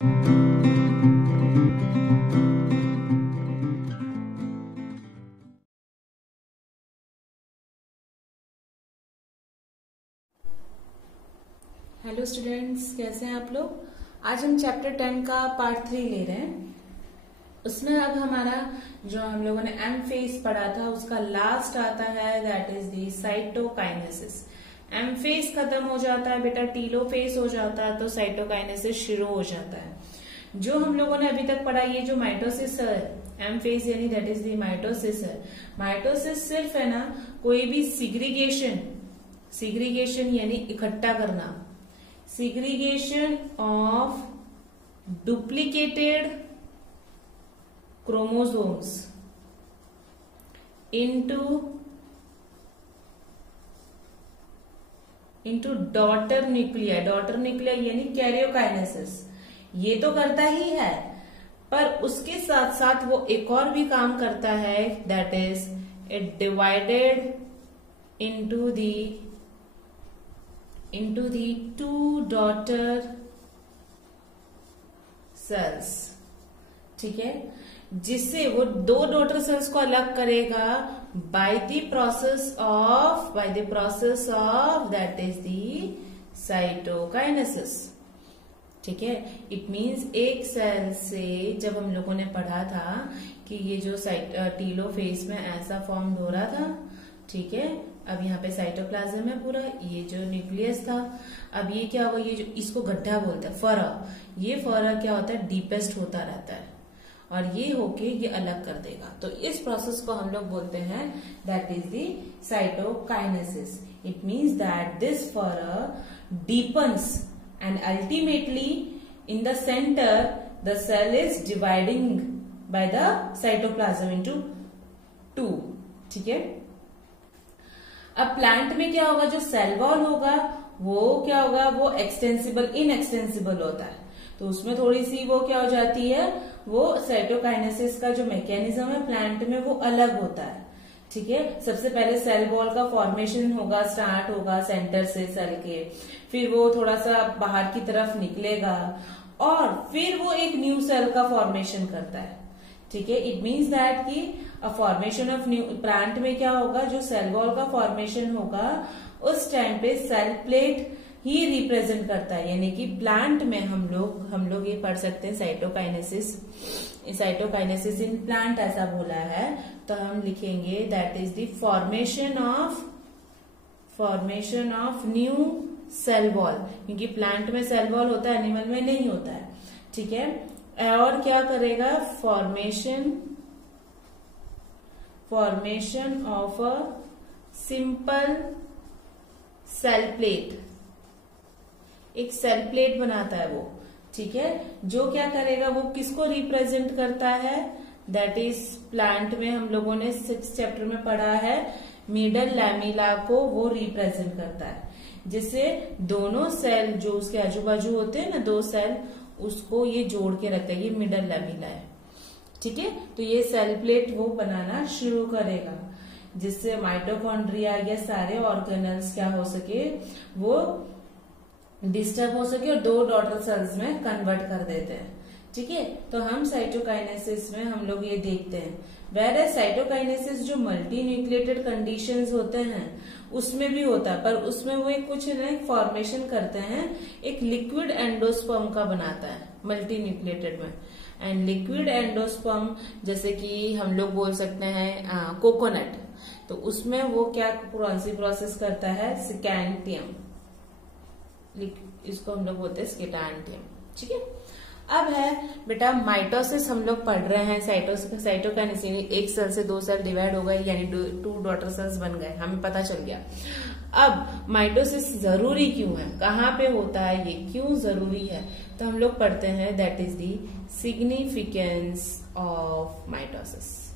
Hello students, कैसे हैं आप लोग। आज हम चैप्टर 10 का पार्ट 3 ले रहे हैं। उसमें अब हमारा जो हम लोगों ने एम फेज पढ़ा था उसका लास्ट आता है, that is the cytokinesis. M phase खत्म हो जाता है बेटा, टीलो फेज हो जाता है, तो साइटोकाइनेसिस शुरू हो जाता है। जो हम लोगों ने अभी तक पढ़ा, ये जो माइटोसिस है, एम फेज यानी दैट इज दी माइटोसिस है। माइटोसिस सिर्फ है ना कोई भी सिग्रीगेशन यानी इकट्ठा करना, segregation of duplicated chromosomes into daughter nuclei यानी कैरियोकाइनेसिस। ये तो करता ही है, पर उसके साथ साथ वो एक और भी काम करता है, that is it divided into the two daughter cells, ठीक है, जिससे वो दो डॉटर सेल्स को अलग करेगा by the process of that is the cytokinesis. ठीक है, इट मीन्स एक सेल से, जब हम लोगों ने पढ़ा था कि ये जो टीलोफेज में ऐसा फॉर्म हो रहा था, ठीक है, अब यहाँ पे साइटोप्लाज्म है पूरा, ये जो न्यूक्लियस था, अब ये क्या होगा, ये जो इसको गड्ढा बोलते हैं, फरा, ये फरा क्या होता है, डीपेस्ट होता रहता है और ये होके ये अलग कर देगा। तो इस प्रोसेस को हम लोग बोलते हैं that is the cytokinesis. It means that this furrow deepens and ultimately in the centre the cell is dividing by the cytoplasm into 2। ठीक है, अब प्लांट में क्या होगा, जो सेल वॉल होगा वो क्या होगा, वो इनएक्सटेंसिबल होता है, तो उसमें थोड़ी सी वो क्या हो जाती है, वो साइटोकाइनेसिस का जो मैकेनिज्म है प्लांट में वो अलग होता है। ठीक है, सबसे पहले सेल वॉल का फॉर्मेशन होगा, स्टार्ट होगा सेंटर से सेल के, फिर वो थोड़ा सा बाहर की तरफ निकलेगा और फिर वो एक न्यू सेल का फॉर्मेशन करता है। ठीक है, इट मीन्स दैट कि फॉर्मेशन ऑफ न्यू प्लांट में क्या होगा, जो सेल वॉल का फॉर्मेशन होगा उस टाइम पे सेल प्लेट ही रिप्रेजेंट करता है, यानी कि प्लांट में हम लोग ये पढ़ सकते हैं साइटोकाइनेसिस इन प्लांट ऐसा बोला है, तो हम लिखेंगे that is the formation of new cell wall, क्योंकि प्लांट में सेल वॉल होता है, एनिमल में नहीं होता है। ठीक है, और क्या करेगा, formation of a simple cell plate, एक सेल प्लेट बनाता है वो। ठीक है, जो क्या करेगा, वो किसको रिप्रेजेंट करता है, दैट इज प्लांट में हम लोगों ने 6th चैप्टर में पढ़ा है, मिडल लैमिला को वो रिप्रेजेंट करता है, जिससे दोनों सेल जो उसके आजू बाजू होते हैं ना, दो सेल, उसको ये जोड़ के रखता है, ये मिडल लैमिला है। ठीक है, तो ये सेल प्लेट वो बनाना शुरू करेगा, जिससे माइटोकॉन्ड्रिया या सारे ऑर्गेनल्स क्या हो सके, वो डिस्टर्ब हो सके और दो डॉटर सेल्स में कन्वर्ट कर देते हैं। ठीक है, तो हम साइटोकाइनेसिस में हम लोग ये देखते हैं, वेयर साइटोकाइनेसिस जो मल्टी न्यूक्लिएटेड कंडीशंस होते हैं उसमें भी होता है, पर उसमें वो कुछ फॉर्मेशन करते हैं, एक लिक्विड एंडोस्पर्म का बनाता है मल्टी न्यूक्लिएटेड में। एंड लिक्विड एंडोस्पर्म जैसे कि हम लोग बोल सकते हैं कोकोनट, तो उसमें वो क्या कौन सी प्रोसेस करता है, स्कैंटियम, इसको हम लोग बोलते हैं स्केटांटियम। ठीक है, अब है बेटा माइटोसिस, हम लोग पढ़ रहे हैं साइटोकाइनेसिस, एक सेल से दो सेल डिवाइड हो गए, यानी 2 डॉटर सेल्स बन गए, हमें पता चल गया। अब माइटोसिस जरूरी क्यों है, कहाँ पे होता है, ये क्यों जरूरी है, तो हम लोग पढ़ते हैं that is the significance of mitosis.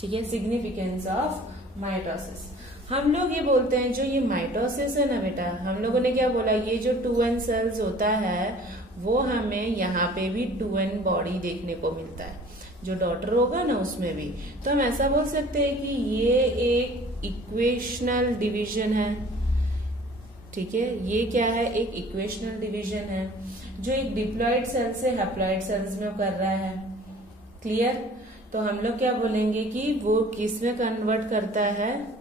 ठीक है, सिग्निफिकेंस ऑफ माइटोसिस, हम लोग ये बोलते हैं जो ये माइटोसिस है ना बेटा, हम लोगों ने क्या बोला, ये जो 2n सेल्स होता है वो हमें यहाँ पे भी 2n बॉडी देखने को मिलता है, जो डॉटर होगा ना उसमें भी, तो हम ऐसा बोल सकते हैं कि ये एक इक्वेशनल डिवीजन है। ठीक है, ये क्या है, एक इक्वेशनल डिवीजन है। जो एक डिप्लॉयड सेल से हैप्लॉयड सेल्स में कर रहा है। क्लियर? तो हम लोग क्या बोलेंगे कि वो किस में कन्वर्ट करता है,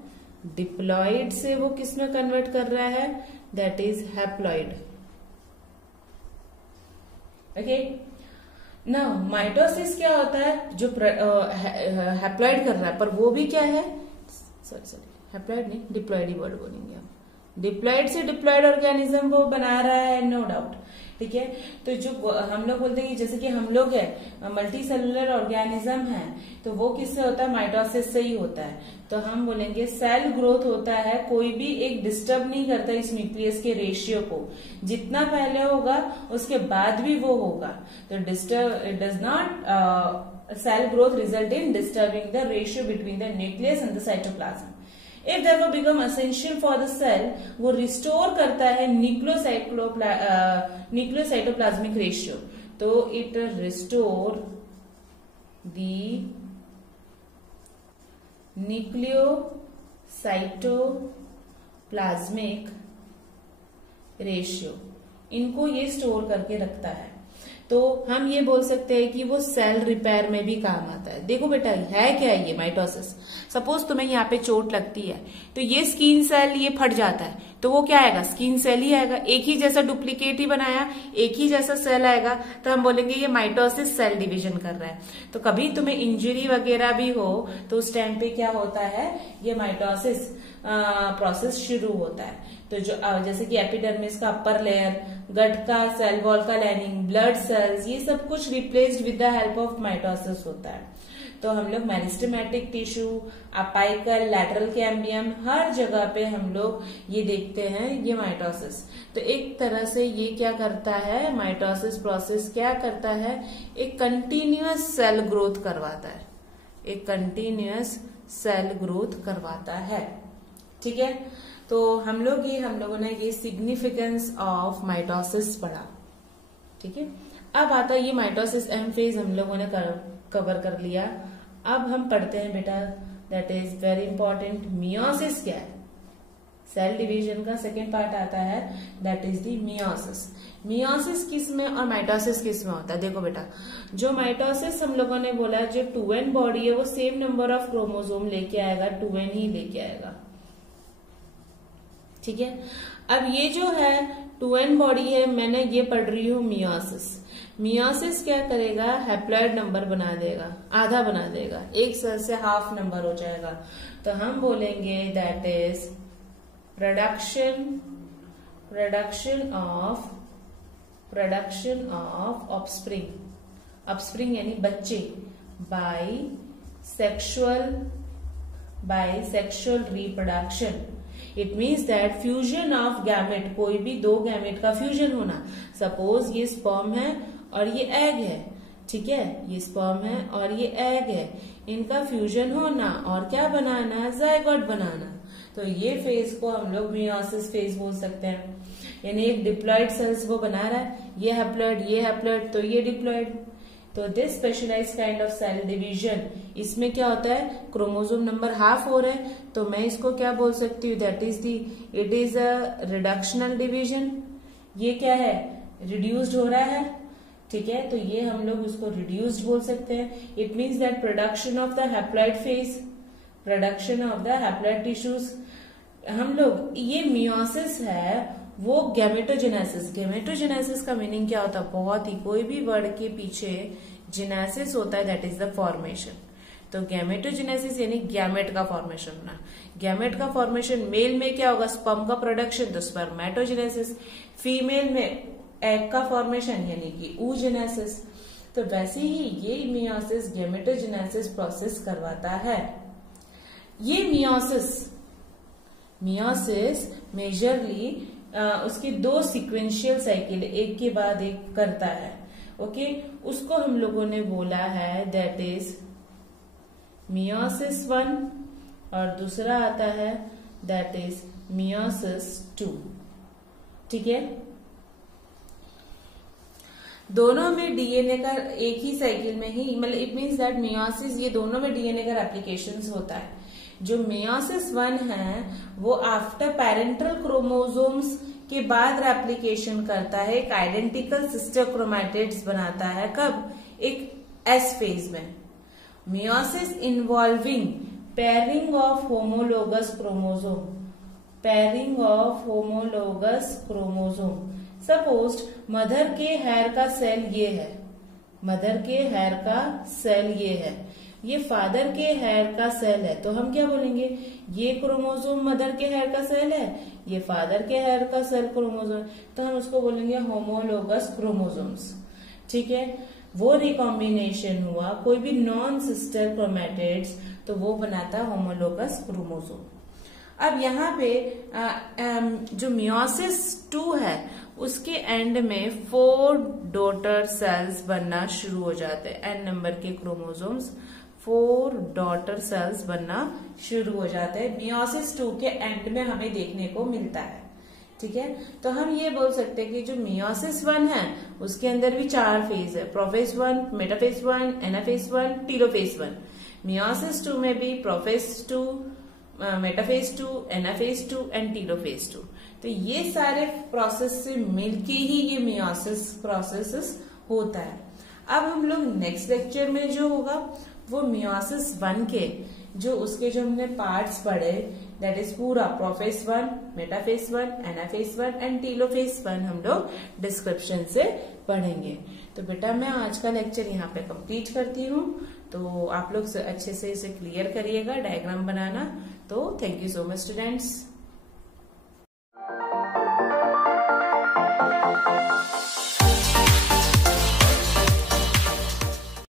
डिप्लॉयड से वो किस में कन्वर्ट कर रहा है, that is haploid. Okay, now mitosis क्या होता है, जो हैप्लॉयड कर रहा है, पर वो भी क्या है, सॉरी हैप्लॉयड नहीं, डिप्लॉयड ही वर्ड बोलेंगे हम। डिप्लॉयड से डिप्लॉयड ऑर्गेनिज्म वो बना रहा है, नो डाउट। ठीक है, तो जो हम लोग बोलते हैं कि जैसे कि हम लोग है मल्टी सेलुलर ऑर्गेनिज्म है, तो वो किससे होता है, माइटोसिस से ही होता है। तो हम बोलेंगे सेल ग्रोथ होता है, कोई भी एक डिस्टर्ब नहीं करता इस न्यूक्लियस के रेशियो को, जितना पहले होगा उसके बाद भी वो होगा। तो disturb, it does not cell growth result in disturbing the ratio between the nucleus and the cytoplasm. If therefore become essential for the cell, वो restore करता है nucleocytoplasmic ratio. तो it restore the nucleocytoplasmic ratio. इनको ये store करके रखता है। तो हम ये बोल सकते हैं कि वो सेल रिपेयर में भी काम आता है। देखो बेटा, है क्या ये माइटोसिस, सपोज तुम्हें यहाँ पे चोट लगती है तो ये स्किन सेल ये फट जाता है, तो वो क्या आएगा, स्किन सेल ही आएगा, एक ही जैसा डुप्लीकेट ही बनाया, एक ही जैसा सेल आएगा, तो हम बोलेंगे ये माइटोसिस सेल डिवीजन कर रहा है। तो कभी तुम्हें इंजरी वगैरह भी हो तो उस टाइम पे क्या होता है, ये माइटोसिस प्रोसेस शुरू होता है। तो जो जैसे कि एपिडर्मिस का अपर लेयर, गट का सेल वॉल का लाइनिंग, ब्लड सेल्स, ये सब कुछ replaced with the help of mitosis होता है। तो हम लोग meristematic tissue, apical, lateral cambium, हर जगह पे हम लोग ये देखते हैं ये माइटोसिस। तो एक तरह से ये क्या करता है, माइटोसिस प्रोसेस क्या करता है, एक कंटिन्यूअस सेल ग्रोथ करवाता है, एक कंटिन्यूअस सेल ग्रोथ करवाता है। ठीक है, तो हम लोगों ने ये सिग्निफिकेंस ऑफ माइटोसिस पढ़ा। ठीक है, अब आता है ये माइटोसिस एम फेज हम लोगों ने कवर कर लिया। अब हम पढ़ते हैं बेटा, that is very important, meiosis क्या है। सेल डिवीजन का सेकेंड पार्ट आता है, that is the meiosis. Meiosis किस में और माइटोसिस किस में होता है। देखो बेटा, जो माइटोसिस हम लोगों ने बोला, जो 2n बॉडी है वो सेम नंबर ऑफ क्रोमोसोम लेके आएगा, 2n ही लेके आएगा। ठीक है, अब ये जो है 2n बॉडी है, मैंने ये पढ़ रही हूं मियोसिस। मियोसिस क्या करेगा, हैप्लॉइड नंबर बना देगा, आधा बना देगा, एक सेल से हाफ नंबर हो जाएगा। तो हम बोलेंगे that is production of offspring यानी बच्चे by sexual reproduction. It means that fusion of gamete, कोई भी दो गैमेट का फ्यूजन होना। सपोज ये स्पर्म है और ये एग है, ठीक है, ये स्पर्म है और ये एग है, इनका फ्यूजन होना और क्या बनाना, जायगोट बनाना। तो ये फेज को हम लोग मियोसिस फेज बोल सकते हैं। यानी एक डिप्लॉयड सेल्स वो बना रहा है, ये हैप्लॉयड तो ये डिप्लॉयड। तो this specialized kind of cell division, इसमें क्या होता है, क्रोमोसोम नंबर हाफ हो रहे हैं, तो मैं इसको क्या बोल सकती हूँ, that is it is a reductional division. ये क्या है, रिड्यूस्ड हो रहा है। ठीक है, तो ये हम लोग उसको रिड्यूस्ड बोल सकते हैं। It means that production of the haploid phase, production of the haploid tissues. हम लोग ये मियोसिस है वो गैमेटोजेनेसिस का मीनिंग क्या होता है, बहुत ही, कोई भी वर्ड के पीछे जेनेसिस होता है, दैट इज द फॉर्मेशन। तो गैमेटोजेनेसिस यानी गैमेट का फॉर्मेशन होना। गैमेट का फॉर्मेशन मेल में क्या होगा, स्पर्म का प्रोडक्शन, तो स्पर्मेटोजेनेसिस। फीमेल में एग का फॉर्मेशन यानी कि oogenesis। तो वैसे ही ये मियोसिस गैमेटोजेनेसिस प्रोसेस करवाता है। ये मियोसिस मेजरली उसकी दो सीक्वेंशियल साइकिल एक के बाद एक करता है। ओके, उसको हम लोगों ने बोला है दैट इज मियोसिस 1 और दूसरा आता है दैट इज मियोसिस 2। ठीक है, दोनों में डीएनए का एक ही साइकिल में ही, मतलब इट मीन्स दैट मियोसिस, ये दोनों में डीएनए का रेप्लिकेशन होता है। जो मियोसिस 1 है वो आफ्टर पेरेंटल क्रोमोसोम्स के बाद रेप्लिकेशन करता है, एक आइडेंटिकल सिस्टर क्रोमैटिड्स बनाता है। कब? एक एस फेज में। Meiosis involving pairing of homologous chromosome, pairing of homologous chromosome. Suppose mother के हेयर का सेल ये है, मदर के हेयर का सेल ये है, ये फादर के हेयर का सेल है, तो हम क्या बोलेंगे? ये क्रोमोसोम मदर के हेयर का सेल है, ये फादर के हेयर का सेल क्रोमोसोम, तो हम उसको बोलेंगे होमोलोगस क्रोमोसोम्स। ठीक है, वो रिकॉम्बिनेशन हुआ कोई भी नॉन सिस्टर क्रोमैटिड्स, तो वो बनाता है होमोलोगस क्रोमोसोम। अब यहाँ पे जो मियोसिस 2 है उसके एंड में 4 डॉटर सेल्स बनना शुरू हो जाते हैं। एन नंबर के क्रोमोसोम्स 4 डॉटर सेल्स बनना शुरू हो जाते हैं, मियोसिस 2 के एंड में हमें देखने को मिलता है। ठीक है, तो हम ये बोल सकते हैं कि जो मियोसिस 1 है उसके अंदर भी 4 फेज है, prophase 1, metaphase 1, anaphase 1, telophase 1। Meiosis 2 में भी prophase 2, metaphase 2, anaphase 2 and telophase 2। तो ये सारे प्रोसेस से मिलके ही ये मियोसिस प्रोसेस होता है। अब हम लोग नेक्स्ट लेक्चर में जो होगा वो मियोसिस 1 के जो उसके जो हमने पार्ट्स पढ़े, दैट इज पूरा prophase 1, metaphase 1, anaphase 1 and telophase 1 हम लोग डिस्क्रिप्शन से पढ़ेंगे। तो बेटा मैं आज का लेक्चर यहाँ पे कंप्लीट करती हूँ, तो आप लोग अच्छे से इसे क्लियर करिएगा डायग्राम बनाना। तो thank you so much students.